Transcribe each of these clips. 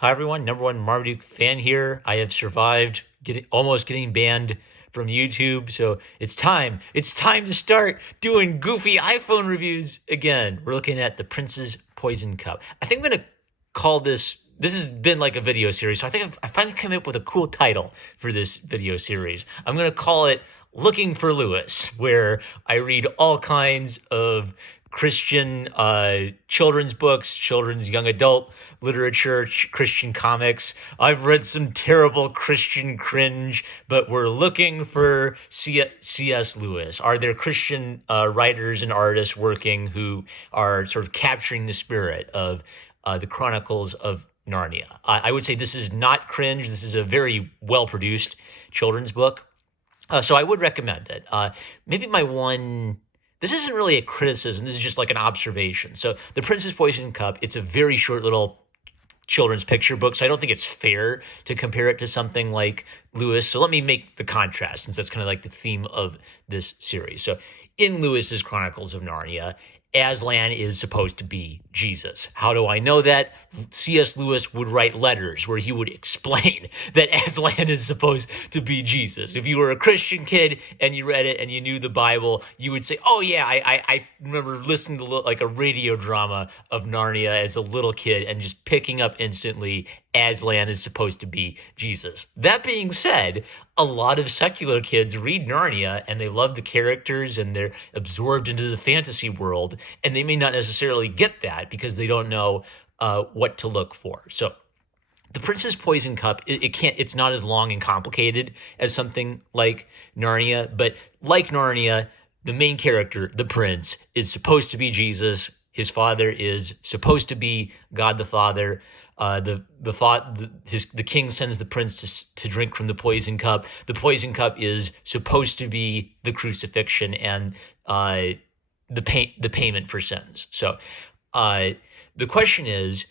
Hi everyone, number one Marmaduke fan here. I have survived almost getting banned from YouTube, so it's time. It's time to start doing goofy iPhone reviews again. We're looking at the Prince's Poison Cup. I think I'm gonna call this. This has been like a video series, so I think I finally came up with a cool title for this video series. I'm gonna call it "Looking for Lewis," where I read all kinds of Christian children's books, children's young adult literature, Christian comics. I've read some terrible Christian cringe, but we're looking for C.S. Lewis. Are there Christian writers and artists working who are sort of capturing the spirit of the Chronicles of Narnia? I would say this is not cringe. This is a very well-produced children's book. So I would recommend it. Maybe my one... This isn't really a criticism. This is just like an observation. So The Prince's Poison Cup, it's a very short little children's picture book, so I don't think it's fair to compare it to something like Lewis. So let me make the contrast, since that's kind of like the theme of this series. So in Lewis's Chronicles of Narnia, Aslan is supposed to be Jesus. How do I know that? C.S. Lewis would write letters where he would explain that Aslan is supposed to be Jesus. If you were a Christian kid and you read it and you knew the Bible, you would say, oh yeah, I remember listening to like a radio drama of Narnia as a little kid and just picking up instantly Aslan is supposed to be Jesus. That being said, a lot of secular kids read Narnia and they love the characters and they're absorbed into the fantasy world, and they may not necessarily get that because they don't know what to look for. So the Prince's Poison Cup, it's not as long and complicated as something like Narnia, but like Narnia, the main character, the prince, is supposed to be Jesus. His father is supposed to be God the Father. The king sends the prince to drink from the poison cup. The poison cup is supposed to be the crucifixion and the payment for sins. So the question is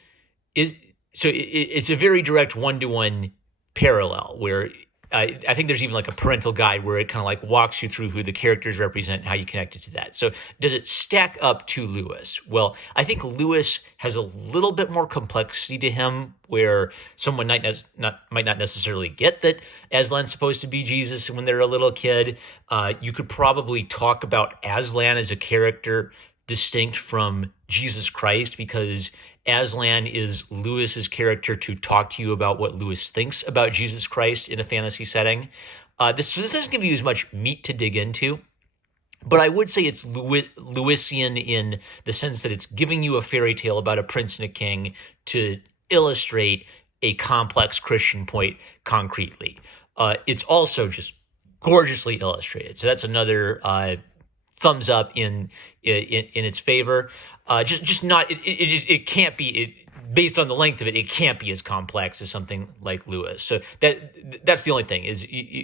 it's a very direct one-to-one parallel where I think there's even like a parental guide where it kind of like walks you through who the characters represent and how you connect it to that. So does it stack up to Lewis? Well, I think Lewis has a little bit more complexity to him, where someone might not necessarily get that Aslan's supposed to be Jesus when they're a little kid. You could probably talk about Aslan as a character distinct from Jesus Christ, because Aslan is Lewis's character to talk to you about what Lewis thinks about Jesus Christ in a fantasy setting. This doesn't give you as much meat to dig into, but I would say it's Lewisian in the sense that it's giving you a fairy tale about a prince and a king to illustrate a complex Christian point concretely. It's also just gorgeously illustrated. So that's another thumbs up in its favor. Just not it can't be based on the length of it. It can't be as complex as something like Lewis. So that's the only thing is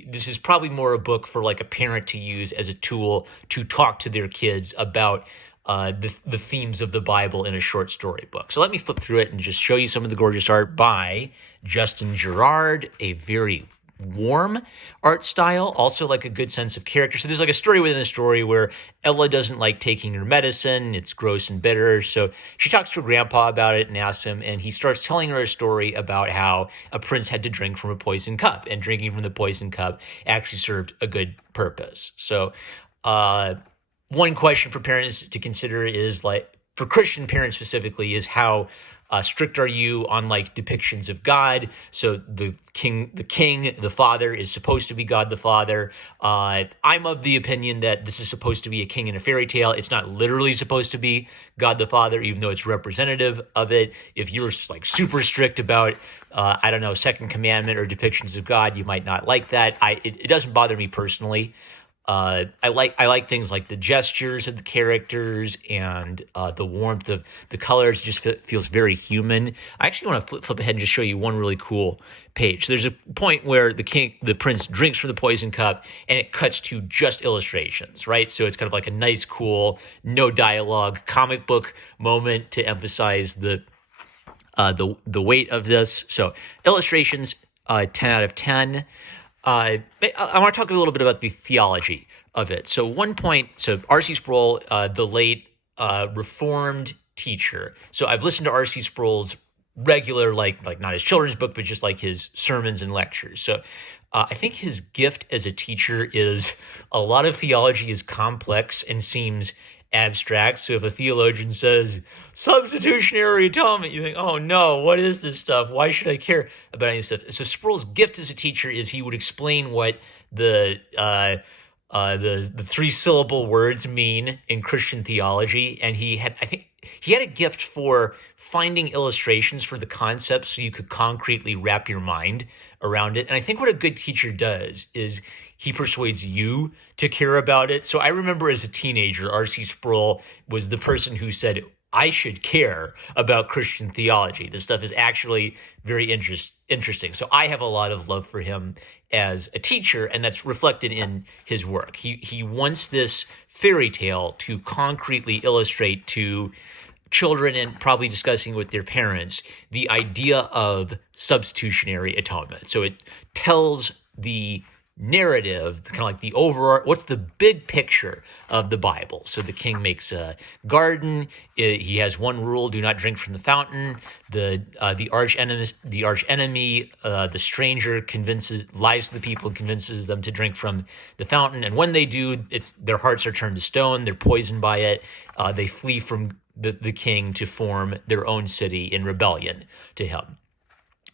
this is probably more a book for like a parent to use as a tool to talk to their kids about the themes of the Bible in a short story book. So let me flip through it and just show you some of the gorgeous art by Justin Gerard, a very warm art style, also like a good sense of character. So there's like a story within the story where Ella doesn't like taking her medicine. It's gross and bitter. So she talks to her grandpa about it and asks him, and he starts telling her a story about how a prince had to drink from a poison cup, and drinking from the poison cup actually served a good purpose. So one question for parents to consider is, like, for Christian parents specifically, is how strict are you on like depictions of God? So the king, the father is supposed to be God the Father. I'm of the opinion that this is supposed to be a king in a fairy tale. It's not literally supposed to be God the Father, even though it's representative of it. If you're like super strict about, I don't know, Second Commandment or depictions of God, you might not like that. It doesn't bother me personally. I like things like the gestures of the characters and the warmth of the colors. Just feels very human. I actually want to flip ahead and just show you one really cool page. There's a point where the prince drinks from the poison cup, and it cuts to just illustrations, right? So it's kind of like a nice, cool, no dialogue comic book moment to emphasize the weight of this. So illustrations, 10 out of 10. I want to talk a little bit about the theology of it. So R.C. Sproul, the late Reformed teacher. So I've listened to R.C. Sproul's regular, like not his children's book, but just like his sermons and lectures. So I think his gift as a teacher is a lot of theology is complex and seems abstract. So if a theologian says substitutionary atonement, you think, oh no, what is this stuff? Why should I care about any stuff? So Sproul's gift as a teacher is he would explain what the 3-syllable words mean in Christian theology, and I think he had a gift for finding illustrations for the concepts so you could concretely wrap your mind around it. And I think what a good teacher does is he persuades you to care about it. So I remember as a teenager, R.C. Sproul was the person who said, I should care about Christian theology. This stuff is actually very interesting. So I have a lot of love for him as a teacher, and that's reflected in his work. He wants this fairy tale to concretely illustrate to children, and probably discussing with their parents, the idea of substitutionary atonement. So it tells the narrative, kind of like the overall, what's the big picture of the Bible. So the king makes a garden. He has one rule: do not drink from the fountain. The arch enemy, the stranger lies to the people and convinces them to drink from the fountain. And when they do, their hearts are turned to stone. They're poisoned by it. They flee from the king to form their own city in rebellion to him.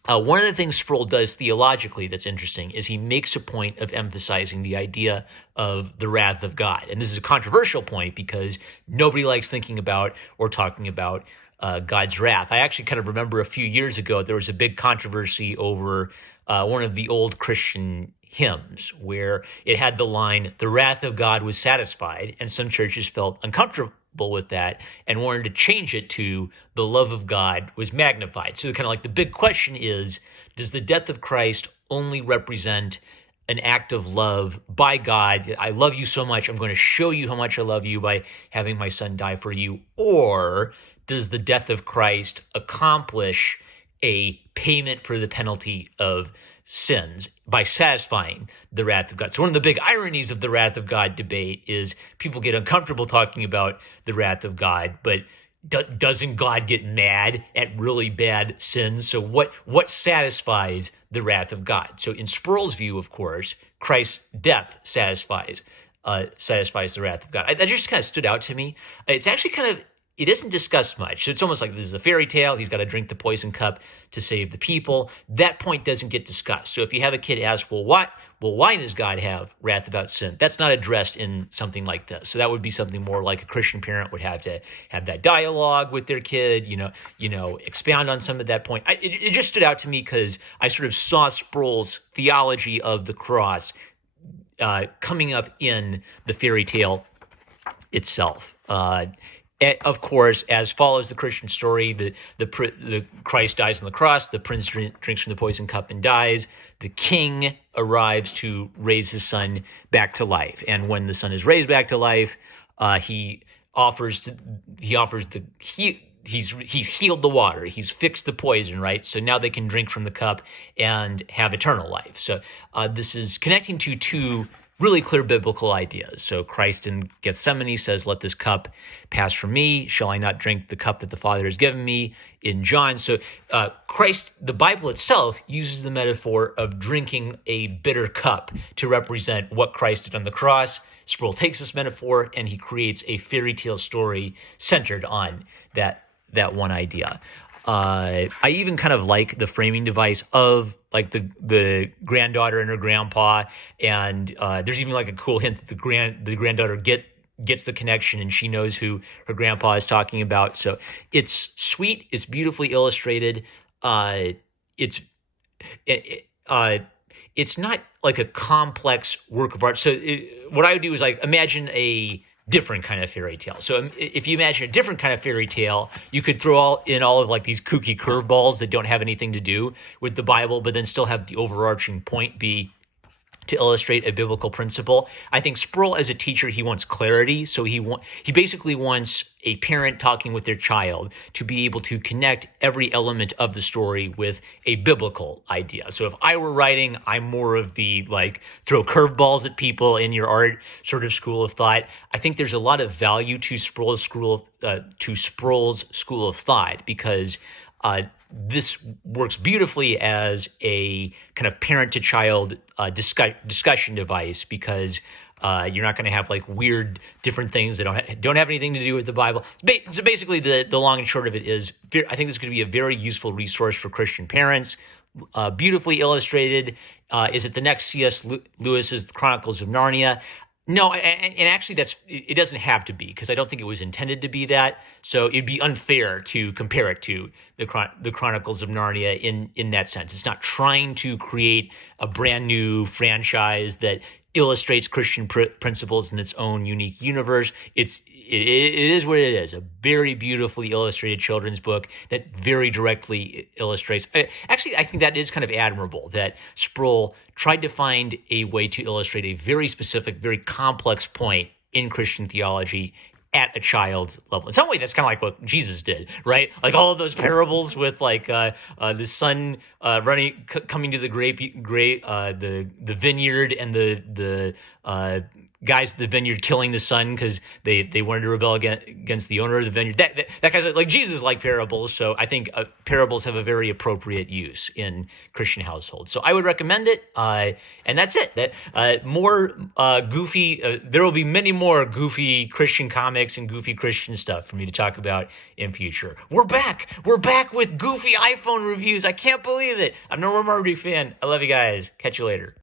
One of the things Sproul does theologically that's interesting is he makes a point of emphasizing the idea of the wrath of God. And this is a controversial point because nobody likes thinking about or talking about God's wrath. I actually kind of remember a few years ago, there was a big controversy over one of the old Christian hymns where it had the line, the wrath of God was satisfied, and some churches felt uncomfortable with that and wanted to change it to the love of God was magnified. So kind of like the big question is, does the death of Christ only represent an act of love by God? I love you so much, I'm going to show you how much I love you by having my son die for you. Or does the death of Christ accomplish a payment for the penalty of sins by satisfying the wrath of God? So one of the big ironies of the wrath of God debate is people get uncomfortable talking about the wrath of God, but doesn't God get mad at really bad sins? So what satisfies the wrath of God? So in Sproul's view, of course, Christ's death satisfies the wrath of God. That just kind of stood out to me. It's actually it isn't discussed much. So it's almost like this is a fairy tale. He's got to drink the poison cup to save the people. That point doesn't get discussed. So if you have a kid ask, why does God have wrath about sin? That's not addressed in something like this. So that would be something more like a Christian parent would have to have that dialogue with their kid, expound on some of that point. It just stood out to me because I sort of saw Sproul's theology of the cross coming up in the fairy tale itself. Of course, as follows the Christian story, the Christ dies on the cross, the prince drinks from the poison cup and dies. The king arrives to raise his son back to life, and when the son is raised back to life, he's healed the water, he's fixed the poison, right? So now they can drink from the cup and have eternal life. So this is connecting to two really clear biblical ideas. So Christ in Gethsemane says, let this cup pass from me. Shall I not drink the cup that the Father has given me? In John. So Christ, the Bible itself uses the metaphor of drinking a bitter cup to represent what Christ did on the cross. Sproul takes this metaphor and he creates a fairy tale story centered on that one idea. I even kind of like the framing device of like the granddaughter and her grandpa, and there's even like a cool hint that the granddaughter gets the connection and she knows who her grandpa is talking about. So it's sweet, it's beautifully illustrated. It's not like a complex work of art. So what I would do is like imagine a different kind of fairy tale. So if you imagine a different kind of fairy tale, you could throw all of like these kooky curveballs that don't have anything to do with the Bible, but then still have the overarching point be to illustrate a biblical principle. I think Sproul, as a teacher, he wants clarity. So he basically wants a parent talking with their child to be able to connect every element of the story with a biblical idea. So if I were writing, I'm more of the like throw curveballs at people in your art sort of school of thought. I think there's a lot of value to Sproul's school of thought because this works beautifully as a kind of parent-to-child discussion device, because you're not going to have like weird different things that don't have anything to do with the Bible. So basically, the long and short of it is, I think this is going to be a very useful resource for Christian parents. Beautifully illustrated. Is it the next C.S. Lewis's Chronicles of Narnia? No, and actually it doesn't have to be, because I don't think it was intended to be that. So it'd be unfair to compare it to the Chronicles of Narnia in that sense. It's not trying to create a brand new franchise that illustrates Christian principles in its own unique universe. It is what it is, a very beautifully illustrated children's book that very directly illustrates. Actually, I think that is kind of admirable that Sproul tried to find a way to illustrate a very specific, very complex point in Christian theology at a child's level. In some way, that's kind of like what Jesus did, right? Like all of those parables with like the son coming to the the vineyard, and the guys at the vineyard killing the son because they wanted to rebel against the owner of the vineyard. That kind of, like, Jesus liked parables, so I think parables have a very appropriate use in Christian households. So I would recommend it, and that's it. That more goofy. There will be many more goofy Christian comics and goofy Christian stuff for me to talk about in future. We're back with goofy iPhone reviews. I can't believe it. I'm no more Marmaduke fan. I love you guys. Catch you later.